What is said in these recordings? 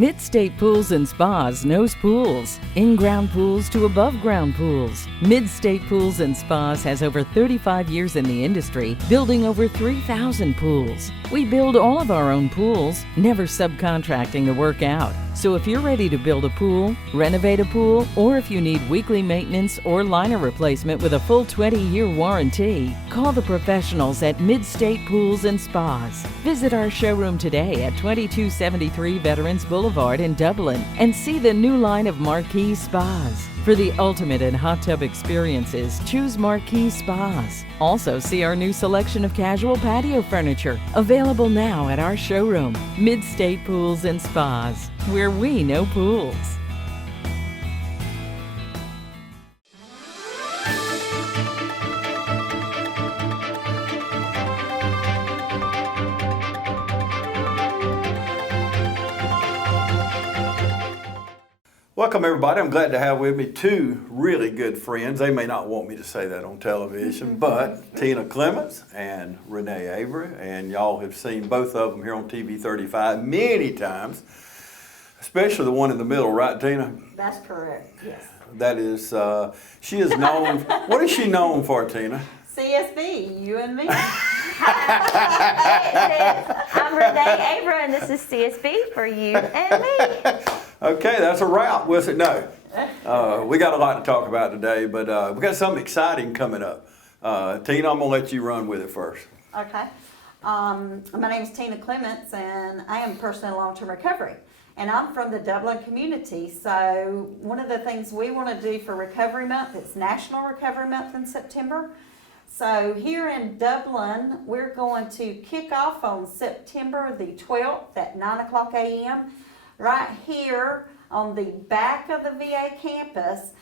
Mid-State Pools and Spas knows pools, in-ground pools to above-ground pools. Mid-State Pools and Spas has over 35 years in the industry, building over 3,000 pools. We build all of our own pools, never subcontracting the work out. So if you're ready to build a pool, renovate a pool, or if you need weekly maintenance or liner replacement with a full 20-year warranty, call the professionals at Mid-State Pools and Spas. Visit our showroom today at 2273 Veterans Boulevard in Dublin and see the new line of Marquee Spas. For the ultimate in hot tub experiences, choose Marquee Spas. Also see our new selection of casual patio furniture, available now at our showroom, Mid-State Pools and Spas, where we know pools. Welcome everybody. I'm glad to have with me two really good friends. They may not want me to say that on television, but Tina Clements and Renee Avery, and y'all have seen both of them here on TV 35 many times, especially the one in the middle, right, Tina? That's correct, yes. That is, she is known, what is she known for, Tina? CSB, you and me. I'm Renee Avery, and this is CSB for you and me. Okay, that's a wrap. We'll say no. We got a lot to talk about today, but we got something exciting coming up. Tina, I'm gonna let you run with it first. Okay. My name is Tina Clements, and I am a person in long-term recovery. And I'm from the Dublin community, so one of the things we want to do for Recovery Month, it's National Recovery Month in September. So here in Dublin, we're going to kick off on September the 12th at 9 o'clock a.m. right here on the back of the VA campus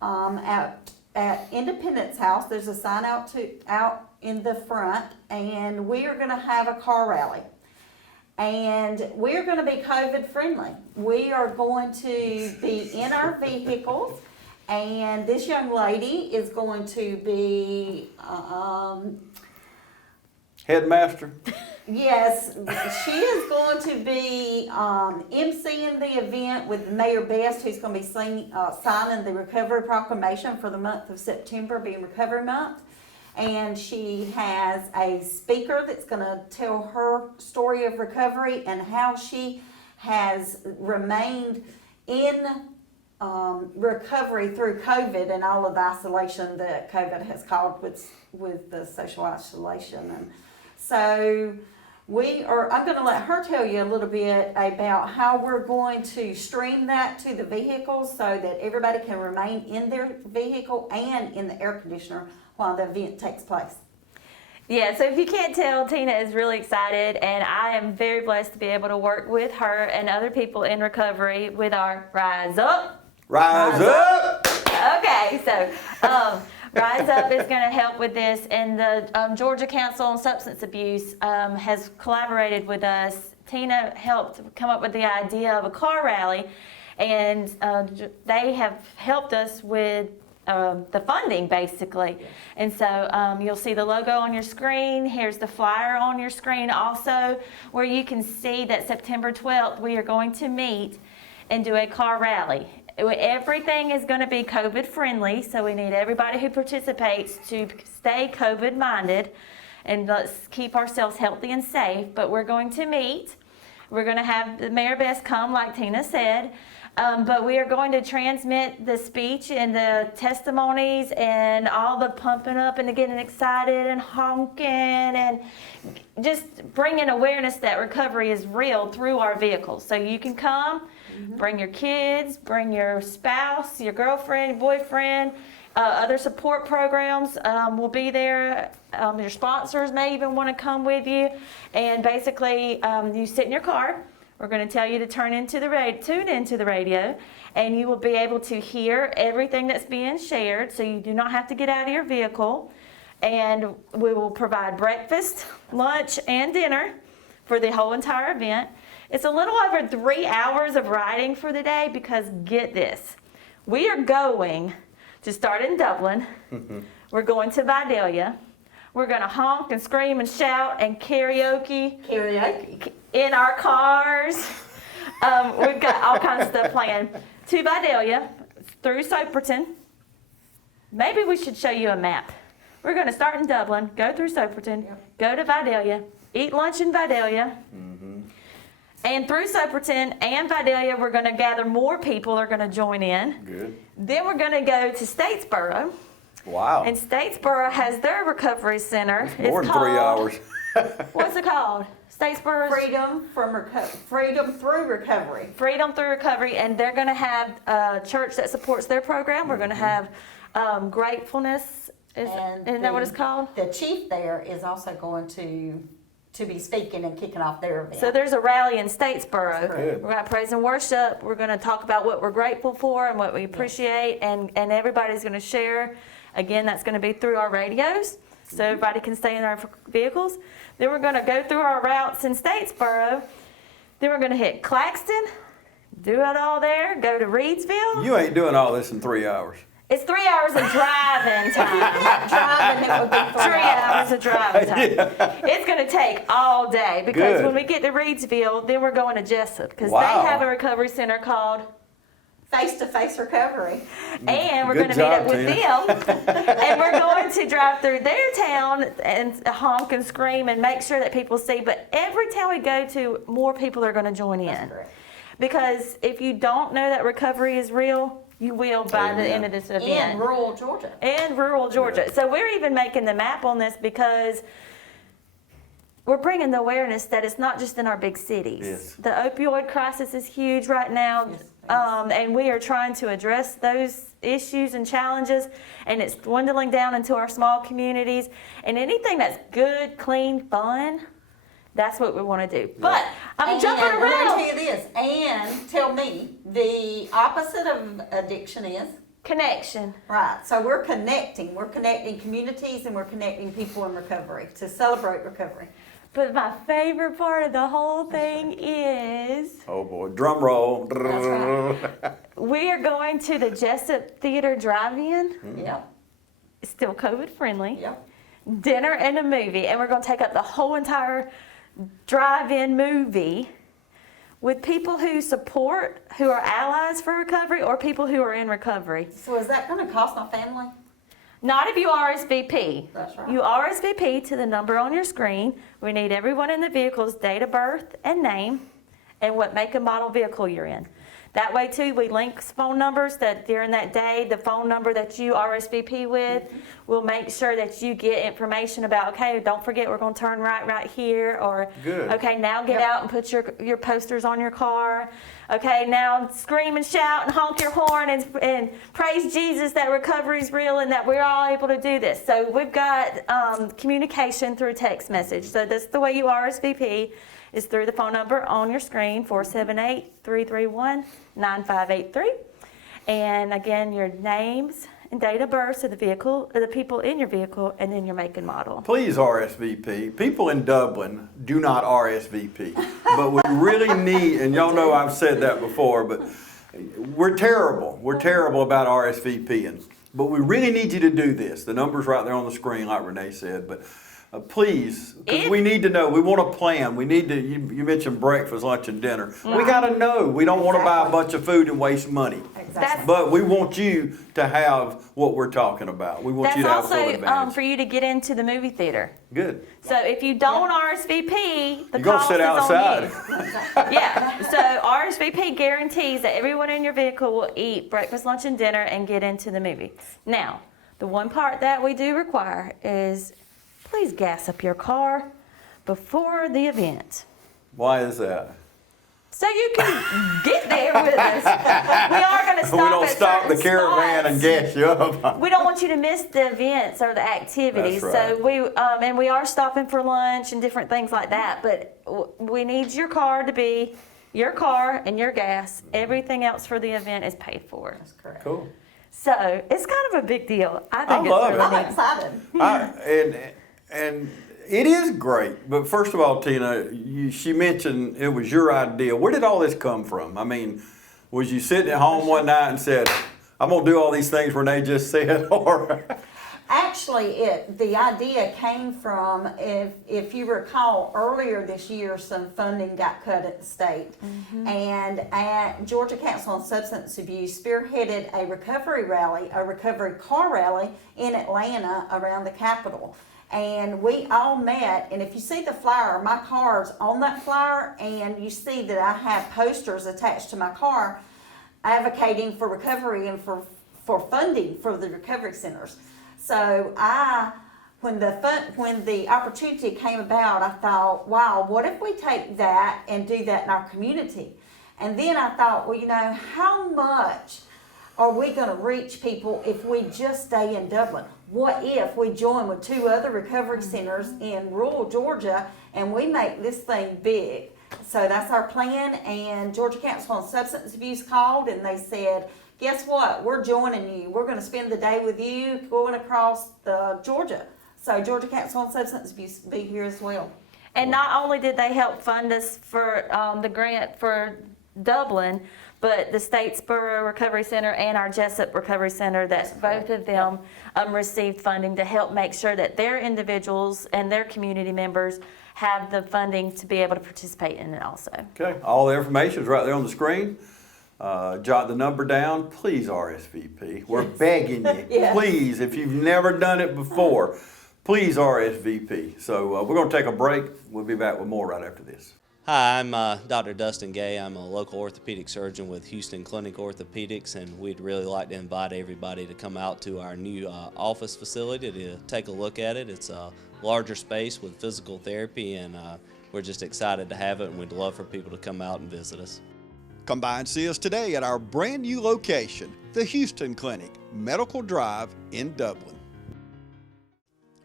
at Independence House. There's a sign out in the front, and we are going to have a car rally. And we're going to be COVID friendly. We are going to be in our vehicles, and this young lady is going to be Headmaster. Yes, she is going to be emceeing the event with Mayor Best, who's going to be signing the Recovery Proclamation for the month of September, being Recovery Month. And she has a speaker that's going to tell her story of recovery and how she has remained in recovery through COVID and all of the isolation that COVID has caused with the social isolation. And so I'm going to let her tell you a little bit about how we're going to stream that to the vehicles so that everybody can remain in their vehicle and in the air conditioner while the event takes place. Yeah, so if you can't tell, Tina is really excited, and I am very blessed to be able to work with her and other people in recovery with our Rise Up. Rise up! Okay, so Rise Up is going to help with this, and the Georgia Council on Substance Abuse has collaborated with us. Tina helped come up with the idea of a car rally, and they have helped us with the funding, basically. And so you'll see the logo on your screen. Here's the flyer on your screen also, where you can see that September 12th we are going to meet and do a car rally. Everything is going to be COVID friendly, so we need everybody who participates to stay COVID minded, and let's keep ourselves healthy and safe. But we're going to meet. We're going to have the Mayor Best come, like Tina said. But we are going to transmit the speech and the testimonies and all the pumping up and getting excited and honking and just bringing awareness that recovery is real through our vehicles. So you can come, bring your kids, bring your spouse, your girlfriend, your boyfriend, other support programs will be there. Your sponsors may even want to come with you. And basically, you sit in your car. We're going to tell you to tune into the radio, and you will be able to hear everything that's being shared, so you do not have to get out of your vehicle. And we will provide breakfast, lunch, and dinner for the whole entire event. It's a little over 3 hours of riding for the day because, get this, we are going to start in Dublin. We're going to Vidalia. We're going to honk and scream and shout and karaoke in our cars. We've got all kinds of stuff planned. To Vidalia, through Soperton. Maybe we should show you a map. We're going to start in Dublin, go through Soperton, go to Vidalia, eat lunch in Vidalia. And through Soperton and Vidalia, we're going to gather more people are going to join in. Good. Then we're going to go to Statesboro. Wow. And Statesboro has their recovery center. More than 3 hours. What's it called? Statesboro's Freedom through recovery. Freedom Through Recovery, and they're going to have a church that supports their program. We're going to have gratefulness. Isn't that what it's called? The chief there is also going to be speaking and kicking off their event. So there's a rally in Statesboro. Good. We're going to have praise and worship. We're going to talk about what we're grateful for and what we appreciate, and everybody's going to share. Again, that's going to be through our radios, so everybody can stay in their vehicles. Then we're going to go through our routes in Statesboro. Then we're going to hit Claxton, do it all there, go to Reedsville. You ain't doing all this in 3 hours. It's 3 hours of driving time. Driving, it would be 3 hours of driving time. It's going to take all day because Good. when we get to Reedsville, then we're going to Jessup because Wow. they have a recovery center called, Face-to-face recovery. and we're Good going to meet up job, with them, and we're going to drive through their town and honk and scream and make sure that people see. But every town we go to, more people are going to join in. That's correct. Because if you don't know that recovery is real, you will by the end of this event. In rural Georgia. And rural Georgia. Yeah. So we're even making the map on this because we're bringing the awareness that it's not just in our big cities. Yes. The opioid crisis is huge right now, Yes. and we are trying to address those issues and challenges, and it's dwindling down into our small communities. And anything that's good, clean, fun, that's what we want to do. But I'm jumping And let me around. tell you this, and tell me, the opposite of addiction is? Connection. Right, so we're connecting communities and we're connecting people in recovery to celebrate recovery. But my favorite part of the whole thing is Oh boy, drum roll. That's we are going to the Jessup Theater Drive-In. Yep, It's still COVID friendly. yep. Dinner and a movie, and we're going to take up the whole entire drive-in movie with people who support, who are allies for recovery, or people who are in recovery. So is that gonna cost my family? Not if you RSVP. That's right. You RSVP to the number on your screen. We need everyone in the vehicle's date of birth and name and what make and model vehicle you're in. That way too, we link phone numbers that during that day, the phone number that you RSVP with, we'll make sure that you get information about, okay, don't forget we're gonna turn right here, or Good. okay, now get Yep. out and put your posters on your car. Okay, now scream and shout and honk your horn and praise Jesus that recovery is real and that we're all able to do this. So we've got communication through text message. So that's the way you RSVP is through the phone number on your screen, 478-331-9583. And again, your names and date of birth of the vehicle, of the people in your vehicle, and then your make and model. Please RSVP. People in Dublin do not RSVP, but we really need, and y'all know I've said that before, but we're terrible. We're terrible about RSVPing, but we really need you to do this. The number's right there on the screen, like Renee said, but please, because we need to know. We want to plan. We need to, you mentioned breakfast, lunch, and dinner. We got to know. We don't want to buy a bunch of food and waste money. Exactly. But we want you to have what we're talking about. We want you to have That's full also advantage. for you to get into the movie theater. Good. So if you don't RSVP, the You're going to cost sit is outside. on you. Yeah. So RSVP guarantees that everyone in your vehicle will eat breakfast, lunch, and dinner and get into the movie. Now, the one part that we do require is please gas up your car before the event, Why is that? so you can get there with us. We are going to stop. We don't at stop the certain caravan and spots. gas you up. We don't want you to miss the events or the activities. That's right. So we are stopping for lunch and different things like that. But we need your car to be your car and your gas. Everything else for the event is paid for. That's correct. Cool. So it's kind of a big deal. I think I love it's it. really I'm neat. excited. And it is great. But first of all, Tina, she mentioned it was your idea. Where did all this come from? I mean, was you sitting at home one night and said, I'm going to do all these things Renee just said? Or Actually, the idea came from, if you recall, earlier this year, some funding got cut at the state. And at Georgia Council on Substance Abuse spearheaded a recovery rally, a recovery car rally in Atlanta around the Capitol. And we all met, and if you see the flyer, my car's on that flyer, and you see that I have posters attached to my car advocating for recovery and for funding for the recovery centers. So when the opportunity came about, I thought, wow, what if we take that and do that in our community? And then I thought, well, you know, how much are we going to reach people if we just stay in Dublin? What if we join with 2 other recovery centers in rural Georgia and we make this thing big? So that's our plan, and Georgia Council on Substance Abuse called and they said, guess what? We're joining you. We're going to spend the day with you going across Georgia. So Georgia Council on Substance Abuse will be here as well. And not only did they help fund us for the grant for Dublin, but the Statesboro Recovery Center and our Jessup Recovery Center, that both of them received funding to help make sure that their individuals and their community members have the funding to be able to participate in it also. Okay, all the information is right there on the screen. Jot the number down. Please RSVP. We're begging you. Yes. Please, if you've never done it before, please RSVP. So we're going to take a break. We'll be back with more right after this. Hi, I'm Dr. Dustin Gay. I'm a local orthopedic surgeon with Houston Clinic Orthopedics, and we'd really like to invite everybody to come out to our new office facility to take a look at it. It's a larger space with physical therapy, and we're just excited to have it, and we'd love for people to come out and visit us. Come by and see us today at our brand new location, the Houston Clinic, Medical Drive in Dublin.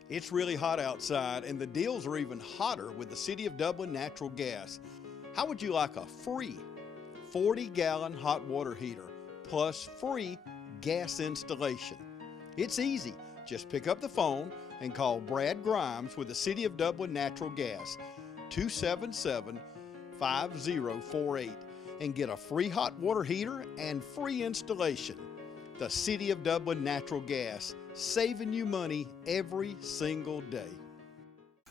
It's really hot outside, and the deals are even hotter with the City of Dublin natural gas. How would you like a free 40-gallon hot water heater plus free gas installation? It's easy. Just pick up the phone and call Brad Grimes with the City of Dublin Natural Gas, 277-5048, and get a free hot water heater and free installation. The City of Dublin Natural Gas, saving you money every single day.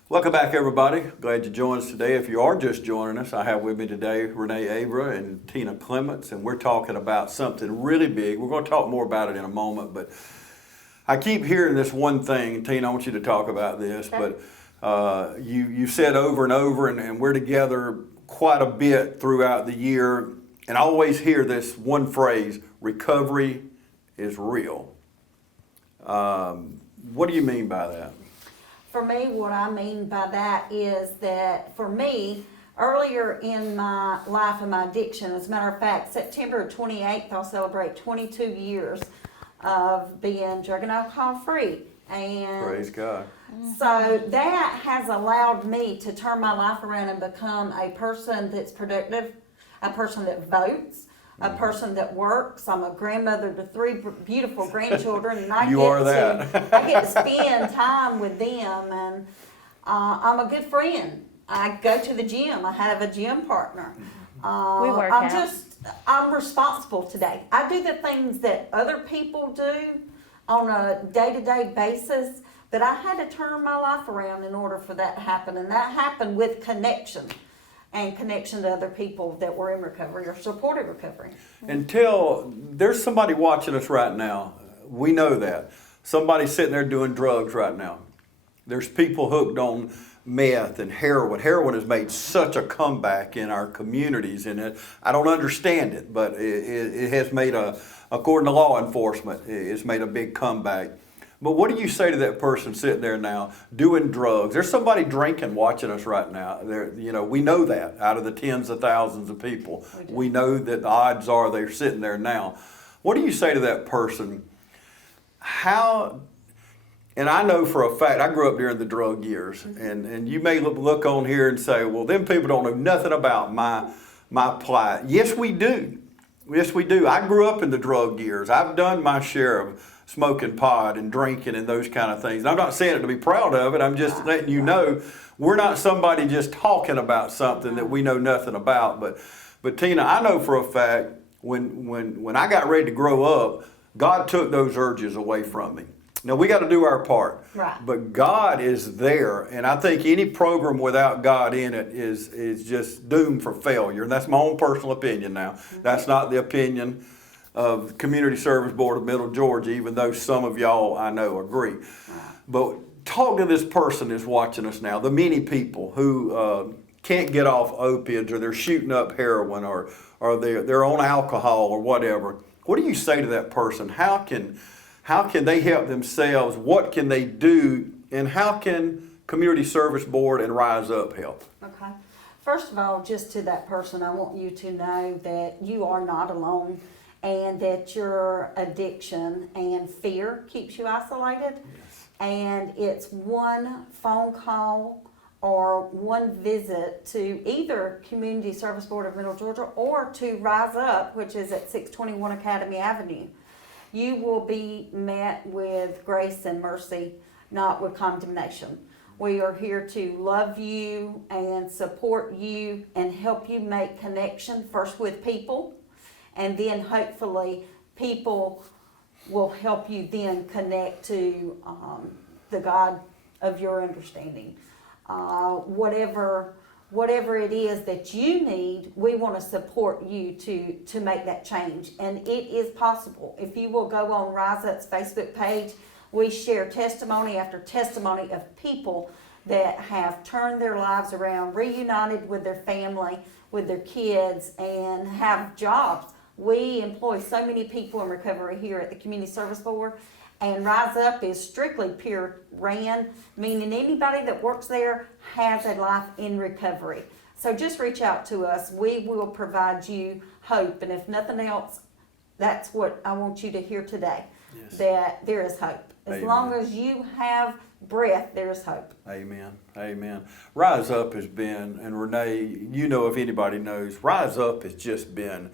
Welcome back, everybody. Glad you joined us today. If you are just joining us, I have with me today Renee Abra and Tina Clements, and we're talking about something really big. We're going to talk more about it in a moment, but I keep hearing this one thing. Tina, I want you to talk about this, Okay. but you said over and over, and we're together quite a bit throughout the year, and I always hear this one phrase: recovery is real. What do you mean by that? For me, what I mean by that is that for me, earlier in my life and my addiction, as a matter of fact, September 28th, I'll celebrate 22 years of being drug and alcohol free. And Praise God. so that has allowed me to turn my life around and become a person that's productive, a person that votes, a person that works. I'm a grandmother to 3 beautiful grandchildren, and I get to spend time with them, and I'm a good friend. I go to the gym. I have a gym partner. We work out. I'm responsible today. I do the things that other people do on a day-to-day basis, but I had to turn my life around in order for that to happen, and that happened with connection. And connection to other people that were in recovery or supported recovery. Until there's somebody watching us right now, we know that. Somebody's sitting there doing drugs right now. There's people hooked on meth and heroin. Heroin has made such a comeback in our communities, and I don't understand it, but it has made according to law enforcement, it's made a big comeback. But what do you say to that person sitting there now doing drugs? There's somebody drinking watching us right now. We know that out of the tens of thousands of people. We know that the odds are they're sitting there now. What do you say to that person? And I know for a fact, I grew up during the drug years, and you may look on here and say, well, them people don't know nothing about my plight. Yes, we do. Yes, we do. I grew up in the drug years. I've done my share of smoking pot and drinking and those kind of things. And I'm not saying it to be proud of it. I'm just letting you know we're not somebody just talking about something that we know nothing about. But Tina, I know for a fact when I got ready to grow up, God took those urges away from me. Now, we got to do our part. Right. But God is there, and I think any program without God in it is just doomed for failure. And that's my own personal opinion now. That's not the opinion of Community Service Board of Middle Georgia, even though some of y'all I know agree. But talk to this person that's watching us now, the many people who can't get off opiates, or they're shooting up heroin, or they're on alcohol or whatever. What do you say to that person? How can they help themselves? What can they do? And how can Community Service Board and Rise Up help? Okay. First of all, just to that person, I want you to know that you are not alone, and that your addiction and fear keeps you isolated. Yes. And it's one phone call or one visit to either Community Service Board of Middle Georgia or to Rise Up, which is at 621 Academy Avenue. You will be met with grace and mercy, not with condemnation. We are here to love you and support you and help you make connection first with people, and then hopefully people will help you then connect to the God of your understanding. Whatever it is that you need, we want to support you to make that change. And it is possible. If you will go on Rise Up's Facebook page, we share testimony after testimony of people that have turned their lives around, reunited with their family, with their kids, and have jobs. We employ so many people in recovery here at the Community Service Board, and Rise Up is strictly peer ran, meaning anybody that works there has a life in recovery. So just reach out to us. We will provide you hope, and if nothing else, that's what I want you to hear today, Yes. that there is hope. As Amen. long as you have breath, there is hope. Amen. Amen. Rise Up has been, and Renee, you know, if anybody knows, Rise Up has just been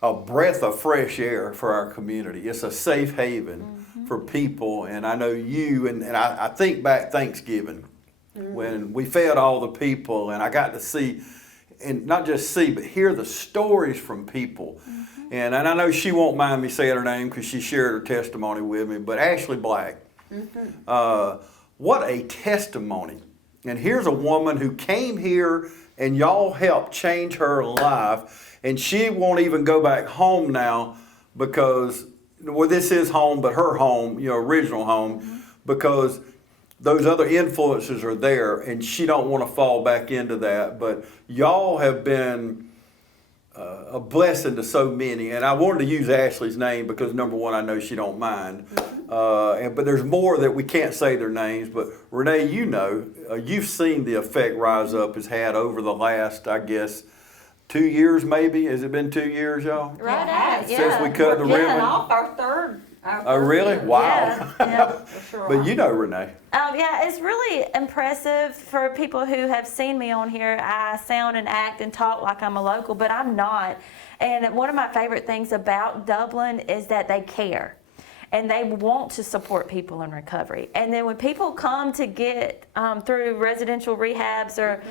a breath of fresh air for our community. It's a safe haven for people. And I know you, and I think back Thanksgiving when we fed all the people, and I got to see, and not just see, but hear the stories from people. And I know she won't mind me saying her name because she shared her testimony with me, but Ashley Black. What a testimony. And here's a woman who came here and y'all helped change her life. And she won't even go back home now because, well, this is home, but her home, you know, original home, because those other influences are there and she don't want to fall back into that. But y'all have been a blessing to so many. And I wanted to use Ashley's name because, number one, I know she don't mind. But there's more that we can't say their names. But Renee, you know, you've seen the effect Rise Up has had over the last, I guess, 2 years maybe. Has it been 2 years, y'all? Right Yeah. at, Since we yeah. cut the We're getting ribbon. off our third. Oh, really? year. Wow. Yeah, yeah. For sure. But you know, Renee. Yeah, it's really impressive for people who have seen me on here. I sound and act and talk like I'm a local, but I'm not. And one of my favorite things about Dublin is that they care. And they want to support people in recovery. And then when people come to get through residential rehabs or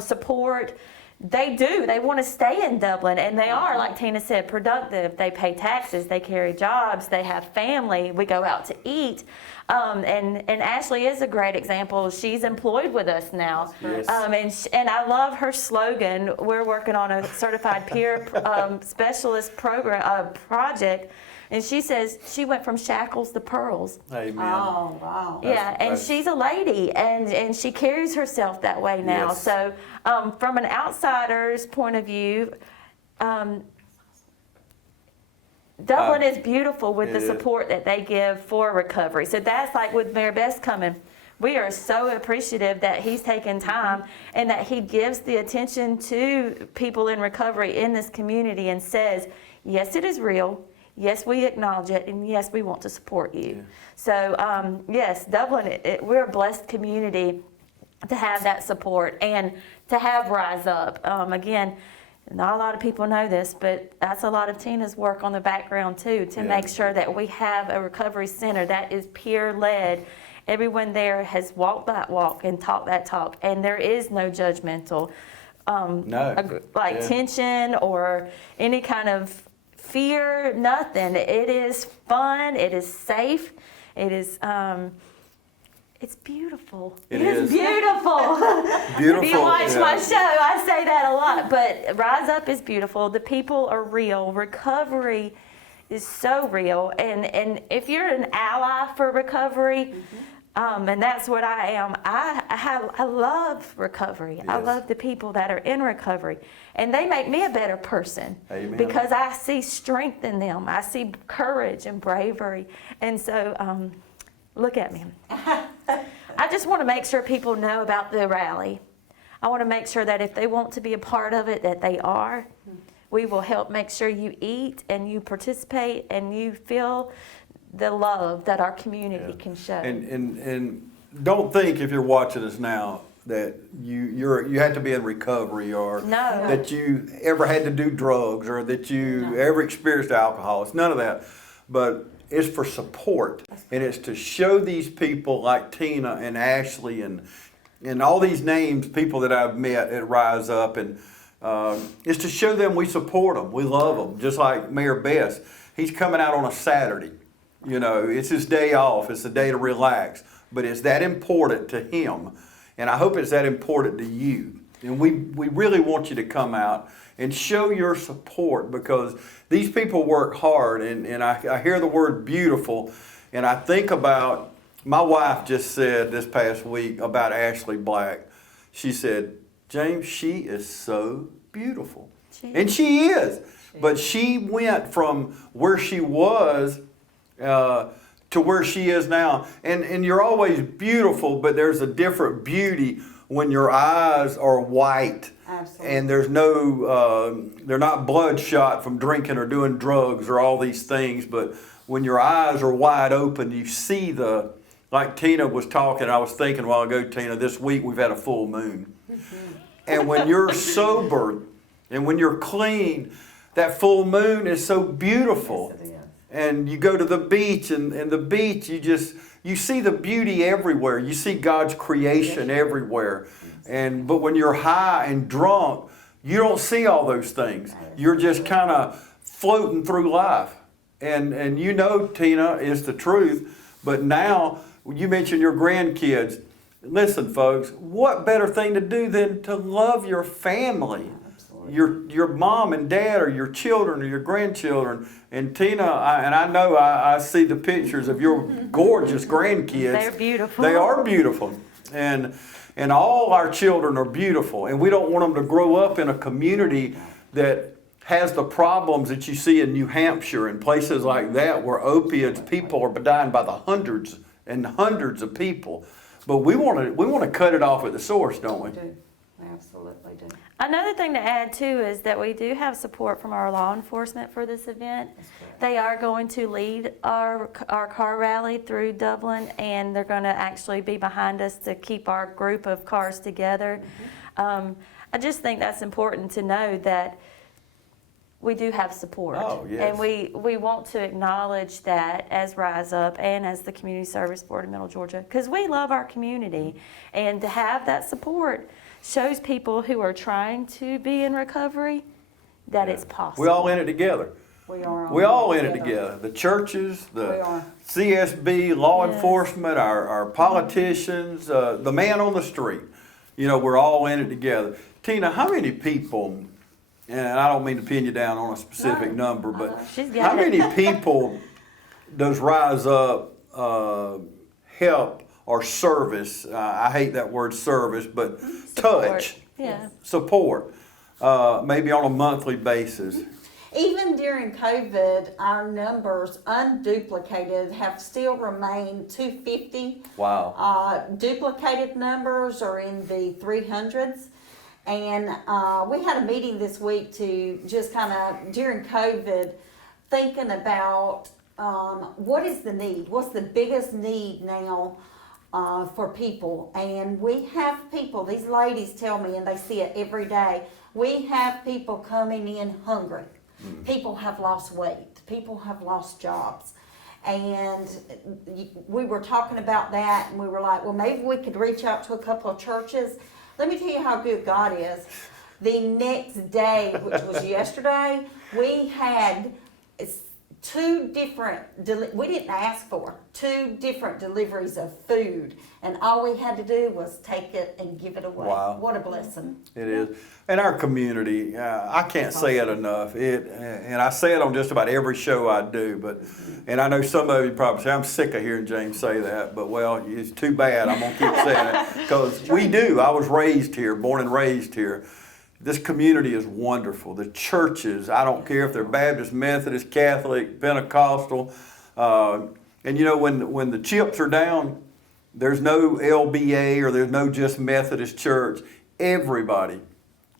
support, they do. They want to stay in Dublin, and they are, like Tina said, productive. They pay taxes. They carry jobs. They have family. We go out to eat. And Ashley is a great example. She's employed with us now. Yes. And I love her slogan. We're working on a certified peer specialist program project. And she says she went from shackles to pearls. Amen. Oh, wow. Yeah, and that's- she's a lady, and she carries herself that way now. Yes. So from an outsider's point of view, Dublin is beautiful with the it is. support that they give for recovery. So that's like with Mayor Best coming. We are so appreciative that he's taken time and that he gives the attention to people in recovery in this community and says, yes, it is real. Yes, we acknowledge it, and yes, we want to support you. Yeah. So, yes, Dublin, we're a blessed community to have that support and to have Rise Up. Again, not a lot of people know this, but that's a lot of Tina's work on the background too, to Yeah. make sure that we have a recovery center that is peer-led. Everyone there has walked that walk and talked that talk, and there is no judgmental Yeah. tension or any kind of fear, nothing. It is fun, it is safe, It is, it's beautiful. It is is. beautiful. Beautiful. If you watch yeah. my show, I say that a lot. But Rise Up is beautiful. The people are real. Recovery is so real. And if you're an ally for recovery, and that's what I am, I love recovery. Yes. I love the people that are in recovery. And they make me a better person. Amen. Because I see strength in them. I see courage and bravery. And so, look at me. I just want to make sure people know about the rally. I want to make sure that if they want to be a part of it, that they are. We will help make sure you eat and you participate and you feel the love that our community can show. And don't think if you're watching us now that you had to be in recovery or No. that you ever had to do drugs or that you ever experienced alcohol. It's none of that. But it's for support, and it's to show these people like Tina and Ashley and all these names, people that I've met at Rise Up, and it's to show them we support them, we love them. Just like Mayor Best, he's coming out on a Saturday. You know, it's his day off. It's a day to relax, but it's that important to him, and I hope it's that important to you. And we really want you to come out and show your support, because these people work hard, and I hear the word beautiful, and I think about, my wife just said this past week about Ashley Black. She said, James, she is so beautiful. And she is. But she went from where she was to where she is now. And you're always beautiful, but there's a different beauty when your eyes are white. Absolutely. And there's no, they're not bloodshot from drinking or doing drugs or all these things, but when your eyes are wide open, you see like Tina was talking, I was thinking a while ago, Tina, this week we've had a full moon. And when you're sober and when you're clean, that full moon is so beautiful. Yes, it is. And you go to the beach, and the beach, you see the beauty everywhere. You see God's creation everywhere. But when you're high and drunk, you don't see all those things. You're just kind of floating through life. And you know, Tina, is the truth. But now, you mentioned your grandkids. Listen, folks, what better thing to do than to love your family? Your mom and dad, or your children, or your grandchildren. And Tina, I know I see the pictures of your gorgeous grandkids. They're beautiful. They are beautiful. And all our children are beautiful. And we don't want them to grow up in a community that has the problems that you see in New Hampshire and places like that, where opiates, people are dying by the hundreds and hundreds of people. But we want to cut it off at the source, don't we? We do. We absolutely do. Another thing to add too is that we do have support from our law enforcement for this event. They are going to lead our car rally through Dublin, and they're going to actually be behind us to keep our group of cars together. I just think that's important to know that we do have support. Oh, yes. And we want to acknowledge that as Rise Up and as the Community Service Board of Middle Georgia, because we love our community, and to have that support shows people who are trying to be in recovery that it's possible. We're all in it together. We're all in it together. The churches, We the are. CSB, law Yes. enforcement, our politicians, the man on the street. You know, we're all in it together. Tina, how many people, and I don't mean to pin you down on a specific number, but She's got how it. many people does Rise Up help or service? I hate that word service, but touch, Yeah. support, maybe on a monthly basis? Even during COVID, our numbers unduplicated have still remained 250. Wow. Duplicated numbers are in the 300s. And we had a meeting this week to just kind of, during COVID, thinking about what is the need? What's the biggest need now for people? And we have people, these ladies tell me, and they see it every day, we have people coming in hungry. People have lost weight. People have lost jobs. And we were talking about that, and we were like, well, maybe we could reach out to a couple of churches. Let me tell you how good God is. The next day, which was yesterday, we had 2 different, we didn't ask for 2 different deliveries of food, and all we had to do was take it and give it away. Wow. What a blessing. It is. And our community, I can't say it enough. And I say it on just about every show I do, but, and I know some of you probably say, I'm sick of hearing James say that, but well, it's too bad. I'm going to keep saying it, because we do. I was raised here, born and raised here. This community is wonderful. The churches, I don't care if they're Baptist, Methodist, Catholic, Pentecostal. And you know, when the chips are down, there's no LBA or there's no just Methodist church. Everybody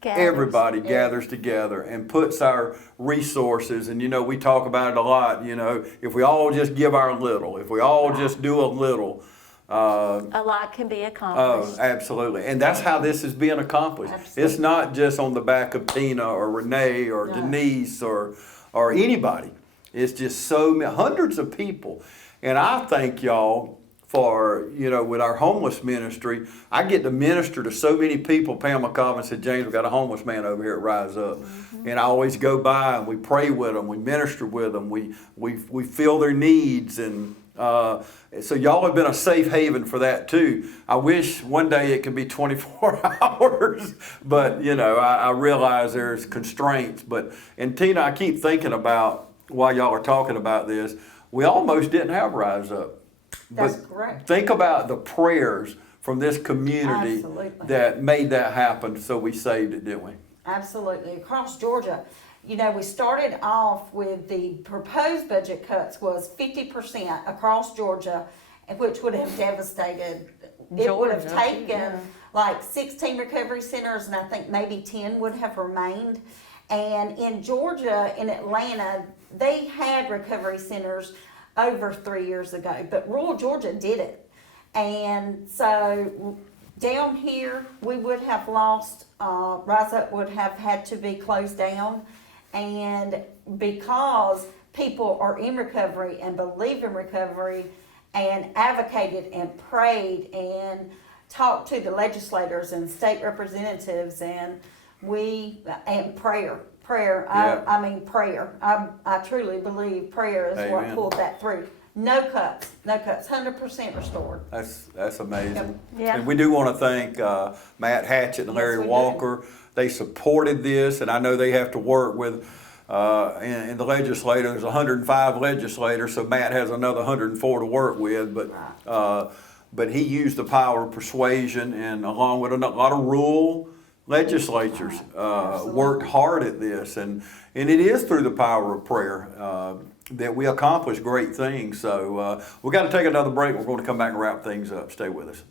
gathers together and puts our resources. And you know, we talk about it a lot. You know, if we all just give our little, if we all just do a little, A lot can be accomplished. oh, absolutely. And that's how this is being accomplished. Absolutely. It's not just on the back of Tina or Renee or Denise or anybody. It's just hundreds of people. And I thank y'all for, you know, with our homeless ministry, I get to minister to so many people. Pam McCobbin said, James, we've got a homeless man over here at Rise Up. And I always go by and we pray with them, we minister with them, we feel their needs. And so y'all have been a safe haven for that too. I wish one day it could be 24 hours, but you know, I realize there's constraints. And Tina, I keep thinking about, while y'all are talking about this, we almost didn't have Rise Up. That's But correct. think about the prayers from this community Absolutely. that made that happen, so we saved it, didn't we? Absolutely. Across Georgia, you know, we started off with the proposed budget cuts was 50% across Georgia, which would have devastated. It would have Georgia, taken yeah. like 16 recovery centers, and I think maybe 10 would have remained. And in Georgia, in Atlanta, they had recovery centers over 3 years ago, but rural Georgia did it. And so down here, we would have lost, Rise Up would have had to be closed down. And because people are in recovery and believe in recovery and advocated and prayed and talked to the legislators and state representatives and prayer. Yeah. I mean prayer. I truly believe prayer is what Amen. pulled that through. No cuts, 100% restored. That's amazing. Yeah. And we do want to thank Matt Hatchett and Larry Yes, we do. Walker. They supported this, and I know they have to work with, in the legislature, there's 105 legislators, so Matt has another 104 to work with, but he used the power of persuasion, and along with a lot of rural legislatures, worked hard at this, and it is through the power of prayer that we accomplish great things. So we've got to take another break. We're going to come back and wrap things up. Stay with us.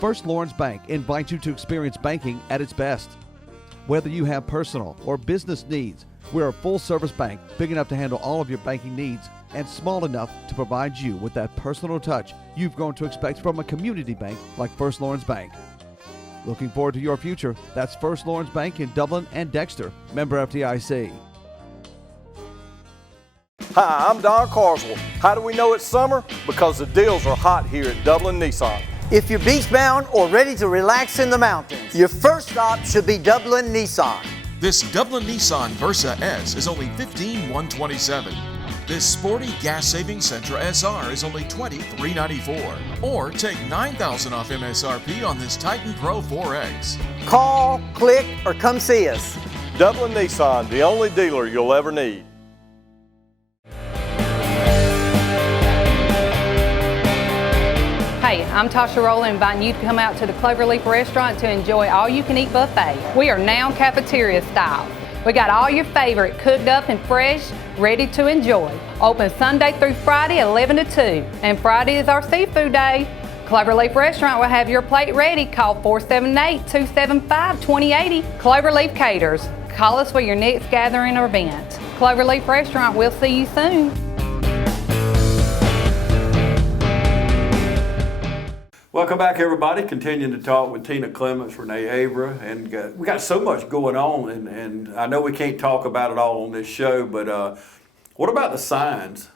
First Lawrence Bank invites you to experience banking at its best. Whether you have personal or business needs, we're a full-service bank big enough to handle all of your banking needs and small enough to provide you with that personal touch you've grown to expect from a community bank like First Lawrence Bank. Looking forward to your future? That's First Lawrence Bank in Dublin and Dexter, member FDIC. Hi, I'm Don Carswell. How do we know it's summer? Because the deals are hot here at Dublin Nissan. If you're beachbound or ready to relax in the mountains, your first stop should be Dublin Nissan. This Dublin Nissan Versa S is only $15,127. This sporty gas-saving Sentra SR is only $23,994. Or take $9,000 off MSRP on this Titan Pro 4X. Call, click, or come see us. Dublin Nissan, the only dealer you'll ever need. Hey, I'm Tasha Rowland, inviting you to come out to the Cloverleaf Restaurant to enjoy all-you-can-eat buffet. We are now cafeteria style. We got all your favorite cooked up and fresh, ready to enjoy. Open Sunday through Friday, 11 to 2. And Friday is our seafood day. Cloverleaf Restaurant will have your plate ready. Call 478-275-2080. Cloverleaf Caters. Call us for your next gathering or event. Cloverleaf Restaurant, we'll see you soon. Welcome back, everybody. Continuing to talk with Tina Clements, Renee Avra, and we got so much going on, and I know we can't talk about it all on this show, but what about the signs?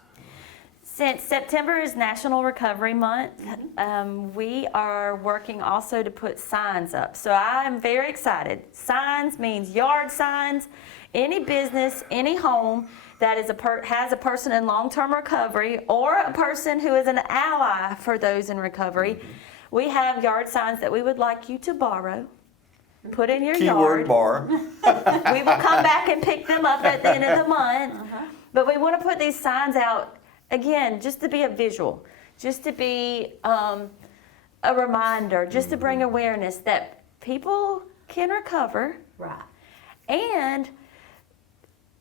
Since September is National Recovery Month, we are working also to put signs up. So I'm very excited. Signs means yard signs. Any business, any home that is has a person in long-term recovery or a person who is an ally for those in recovery, we have yard signs that we would like you to borrow. Put in your Keyword yard. bar. We will come back and pick them up at the end of the month. But we want to put these signs out, again, just to be a visual, just to be a reminder, just to bring awareness that people can recover. Right. And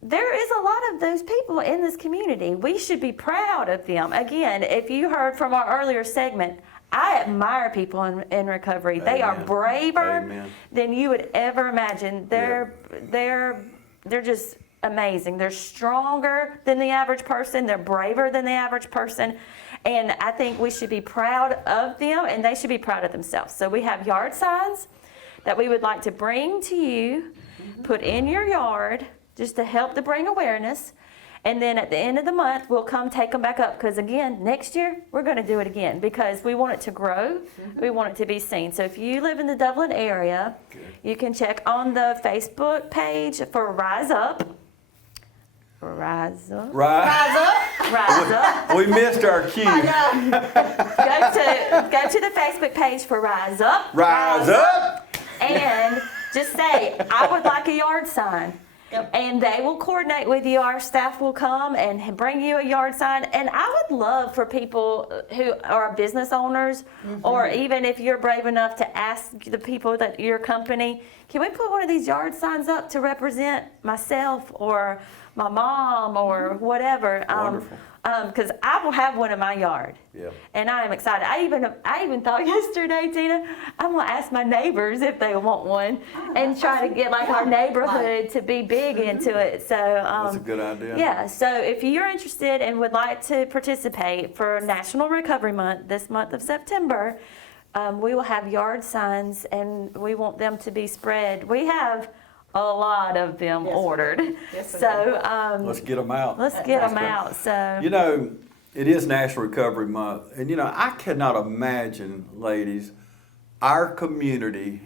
there is a lot of those people in this community. We should be proud of them. Again, if you heard from our earlier segment, I admire people in recovery. Amen. They are braver Amen. than you would ever imagine. They're just amazing. They're stronger than the average person. They're braver than the average person. And I think we should be proud of them, and they should be proud of themselves. So we have yard signs that we would like to bring to you, put in your yard, just to help to bring awareness. And then at the end of the month, we'll come take them back up. Because again, next year, we're going to do it again because we want it to grow. We want it to be seen. So if you live in the Dublin area, you can check on the Facebook page for Rise Up. Rise Up. Right. Rise Up. We missed our cue. Go to the Facebook page for Rise Up. Rise up. And just say, I would like a yard sign. And they will coordinate with you. Our staff will come and bring you a yard sign. And I would love for people who are business owners, or even if you're brave enough to ask the people that your company, can we put one of these yard signs up to represent myself or my mom or whatever? Wonderful. Because I will have one in my yard. Yeah. And I am excited. I even thought yesterday, Tina, I'm gonna ask my neighbors if they want one, and try to get like our neighborhood to be big into it. So That's a good idea. yeah. So if you're interested and would like to participate for National Recovery Month this month of September, we will have yard signs, and we want them to be spread. We have a lot of them ordered. Yes, we So Let's get them out. let's get them out. So You know, it is National Recovery Month. And, you know, I cannot imagine, ladies, our community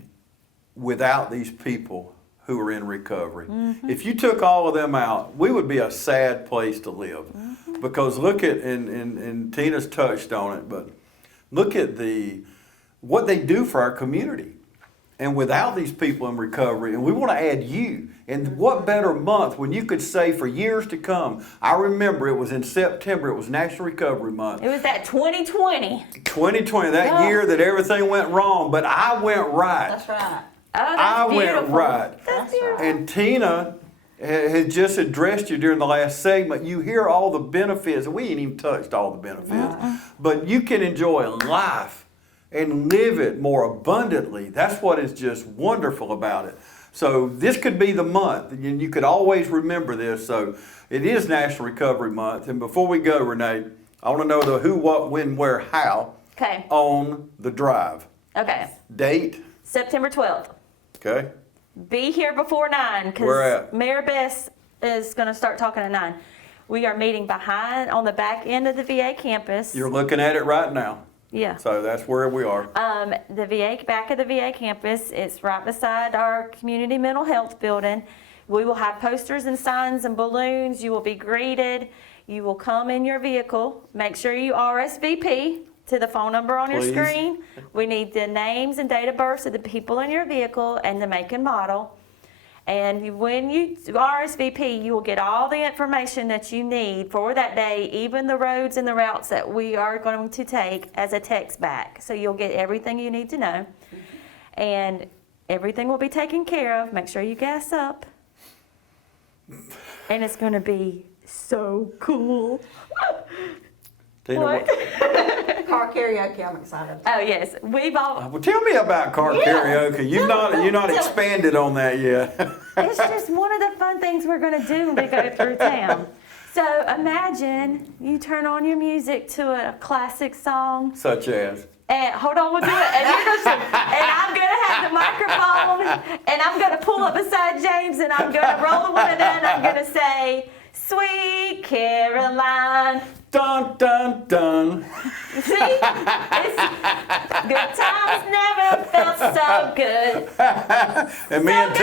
without these people who are in recovery. If you took all of them out, we would be a sad place to live. Because look at, and Tina's touched on it, but look at what they do for our community. And without these people in recovery, and we want to add you. And what better month when you could say for years to come, I remember it was in September, it was National Recovery Month. it was that 2020. 2020, that year that everything went wrong, but I went right. That's right. Oh, that's I beautiful. went right. That's beautiful. And Tina has just addressed you during the last segment. You hear all the benefits, and we ain't even touched all the benefits, but you can enjoy life and live it more abundantly. That's what is just wonderful about it. So this could be the month, and you could always remember this. So it is National Recovery Month. And before we go, Renee, I want to know the who, what, when, where, how Okay. on the drive. Okay. Date, September 12th. okay? Be here before 9 Where because at? Mayor Bess is going to start talking at 9. We are meeting on the back end of the VA campus. You're looking at it right now. Yeah. So that's where we are. The back of the VA campus, it's right beside our community mental health building. We will have posters and signs and balloons. You will be greeted. You will come in your vehicle. Make sure you RSVP to the phone number on Please. your screen. We need the names and date of birth of the people in your vehicle and the make and model. And when you RSVP, you will get all the information that you need for that day, even the roads and the routes that we are going to take as a text back. So you'll get everything you need to know. And everything will be taken care of. Make sure you gas up. And it's going to be so cool. Tina, What? Car karaoke, I'm excited. Oh, yes. We've all... well, tell me about car karaoke. You're not expanded on that yet. It's just one of the fun things we're going to do when we go through town. So imagine you turn on your music to a classic song. Such as? And hold on, we'll do it. And you're gonna, and I'm gonna have the microphone, and I'm gonna pull up beside James, and I'm gonna roll the window, and I'm gonna say, "Sweet Caroline." Dun dun dun. See, it's good times never felt so good. And me and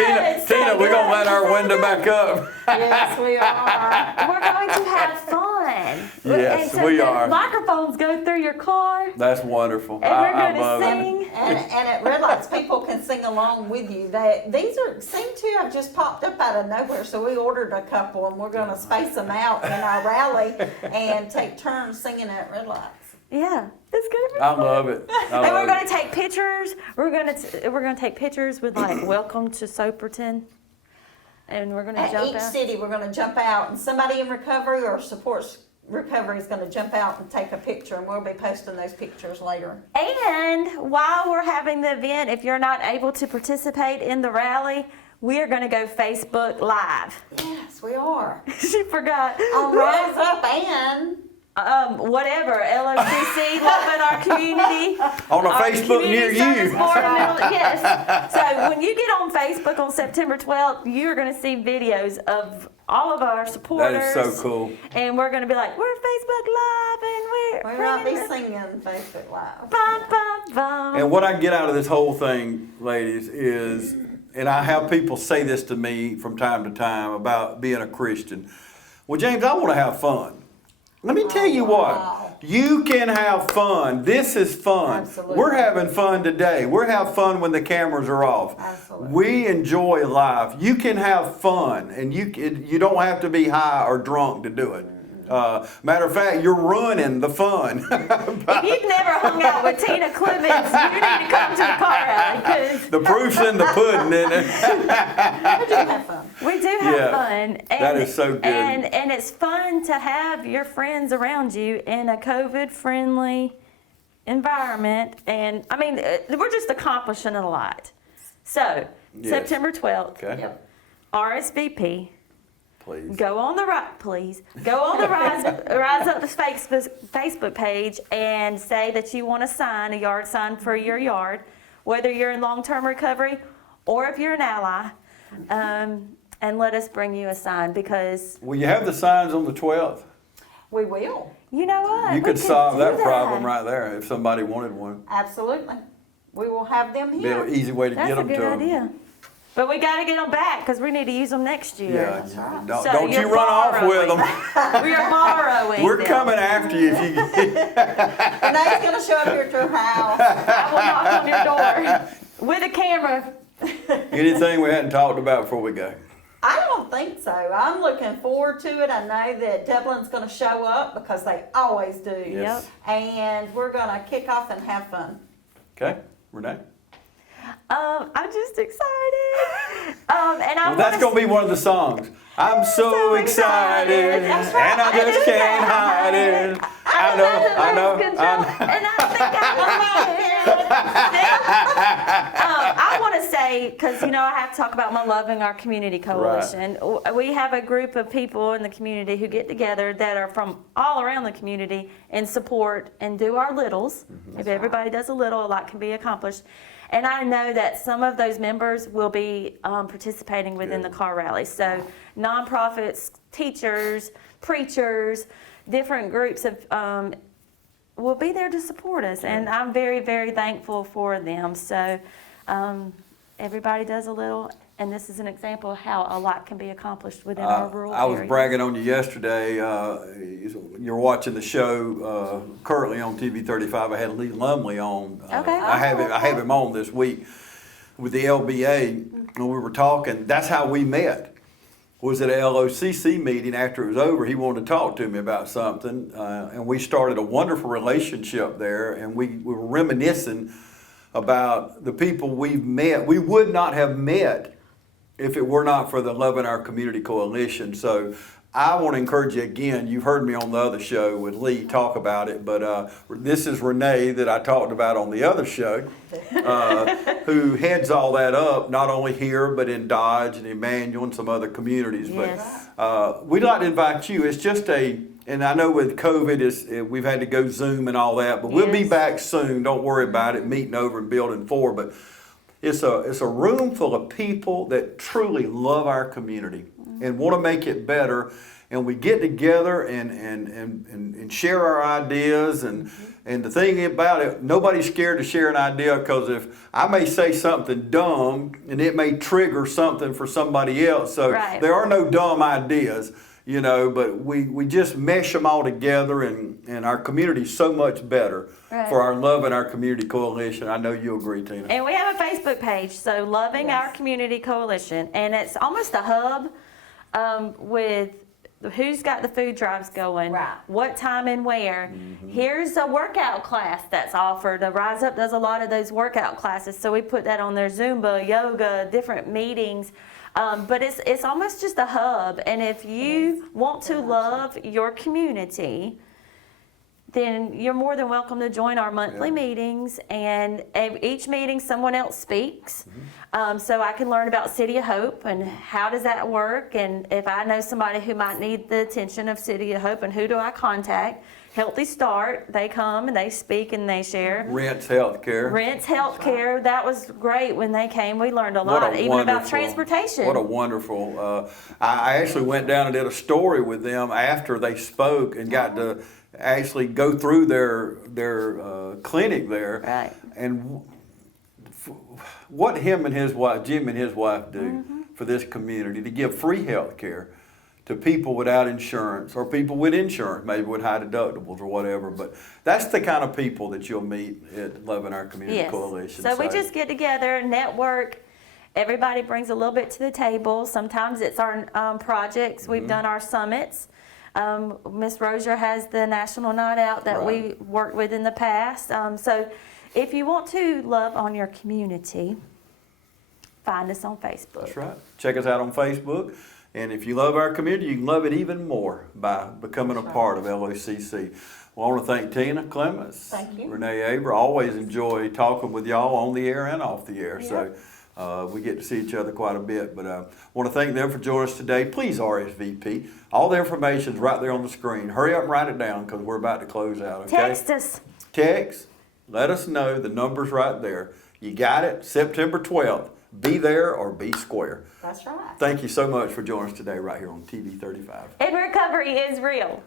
Tina, we're gonna let our window back up. Yes, we are. We're going to have fun. Yes, and so we the are. Microphones go through your car, That's wonderful. and we're I going love to it. sing. And at Red Lights, people can sing along with you. These seem to have just popped up out of nowhere, so we ordered a couple, and we're gonna space them out in our rally and take turns singing at Red Lights. Yeah, it's gonna be I fun. love it. I And we're love going it. to take pictures. We're gonna take pictures with like "Welcome to Soperton," and we're gonna At jump each out. city, we're gonna jump out, and somebody in recovery or supports recovery is gonna jump out and take a picture, and we'll be posting those pictures later. And while we're having the event, if you're not able to participate in the rally, we are going to go Facebook Live. Yes, we are. She forgot. On Rise Up and Whatever, LOCC, Loving Our Community. On a our Facebook Community near Service you. Board in Middle- Yes. So when you get on Facebook on September 12th, you're going to see videos of all of our supporters. That is so cool. And we're going to be like, we're Facebook Live and we'll not be bringing the- singing Facebook Live. Bum, bum, bum. And what I get out of this whole thing, ladies, is, and I have people say this to me from time to time about being a Christian. Well, James, I want to have fun. Let me tell you what, you can have fun. This is fun. Absolutely. We're having fun today. We're having fun when the cameras are off. Absolutely. We enjoy life. You can have fun, and you don't have to be high or drunk to do it. Matter of fact, you're ruining the fun. If you've never hung out with Tina Clements, you need to come to the car rally because The proof's in the pudding, isn't it? We do have fun. we do have Yeah, fun. And, that is so good. And it's fun to have your friends around you in a COVID-friendly environment. And I mean, we're just accomplishing a lot. So, Yes. September 12th, Okay, Yep. RSVP. please. Go on the Rise Up Facebook page and say that you want a sign, a yard sign for your yard, whether you're in long-term recovery or if you're an ally, and let us bring you a sign because Will you have the signs on the 12th? We will. you know what? You We could solve do that problem right there if somebody wanted one. Absolutely. We will have them Be here. an easy way to That's get a them good to them. idea. But we got to get them back because we need to use them next year. Yeah, don't, So don't you you're run off with borrowing. them. We are borrowing We're them. coming after you if you Renee's gonna show up here to your house. I will knock on your door with a camera. anything we hadn't talked about before we go. I don't think so. I'm looking forward to it. I know that Dublin's gonna show up because they always do. Yes. And we're gonna kick off and have fun. Okay, Renee? I'm just excited. And I Well, that's going to be one of the songs. I'm so excited, That's right. and I just can't hide it. I know. And I think I want to say, because, I have to talk about my Loving Our Community Coalition. We have a group of people in the community who get together that are from all around the community and support and do our littles. If everybody does a little, a lot can be accomplished. And I know that some of those members will be participating within the car rally. So nonprofits, teachers, preachers, different groups of will be there to support us. And I'm very, very thankful for them. So everybody does a little, and this is an example of how a lot can be accomplished within our rural I was areas. bragging on you yesterday. You're watching the show currently on TV 35. I had Lee Lumley on. Okay. I have him on this week with the LBA, and we were talking. That's how we met. Was at a LOCC meeting. After it was over, he wanted to talk to me about something, and we started a wonderful relationship there. And we were reminiscing about the people we've met. We would not have met if it were not for the Loving Our Community Coalition. So I want to encourage you again. You've heard me on the other show with Lee talk about it, but this is Renee that I talked about on the other show, who heads all that up, not only here, but in Dodge and Emmanuel and some other communities. Yes. But we'd like to invite you. It's just and I know with COVID, we've had to go Zoom and all that, but we'll be back soon. Don't worry about it, meeting over in Building 4. But it's a room full of people that truly love our community and want to make it better. And we get together and share our ideas. And the thing about it, nobody's scared to share an idea, because if I may say something dumb and it may trigger something for somebody else. So there are no dumb ideas, you know, but we just mesh them all together, and our community's so much better for our Love in Our Community Coalition. I know you agree, Tina. And we have a Facebook page, so Loving Our Community Coalition, and it's almost a hub with who's got the food drives going, what time and where. Here's a workout class that's offered. Rise Up does a lot of those workout classes, so we put that on there, Zumba, yoga, different meetings. But it's almost just a hub, and if you want to love your community, then you're more than welcome to join our monthly meetings, and each meeting someone else speaks. So I can learn about City of Hope and how does that work, and if I know somebody who might need the attention of City of Hope, and who do I contact? Healthy Start, they come and they speak and they share. Rent's Healthcare. Rent's Healthcare, that was great when they came. We learned a lot, even about transportation. What a wonderful, I actually went down and did a story with them after they spoke and got to actually go through their clinic there. Right. And what him and his wife, Jim and his wife do for this community, to give free health care to people without insurance, or people with insurance, maybe with high deductibles or whatever. But that's the kind of people that you'll meet at Loving Our Community Coalition. So we just get together, network. Everybody brings a little bit to the table. Sometimes it's our projects. We've done our summits. Miss Rozier has the National Night Out that we worked with in the past. So if you want to love on your community, find us on Facebook. That's right. Check us out on Facebook. And if you love our community, you can love it even more by becoming a part of LOCC. Well, I want to thank Tina Clements, Renee Aber. Always enjoy talking with y'all on the air and off the air. So we get to see each other quite a bit. But I want to thank them for joining us today. Please RSVP. All the information's right there on the screen. Hurry up and write it down, because we're about to close out. Okay? Text us. Text. Let us know. The number's right there. You got it? September 12th. Be there or be square. That's right. Thank you so much for joining us today right here on TV 35. And recovery is real.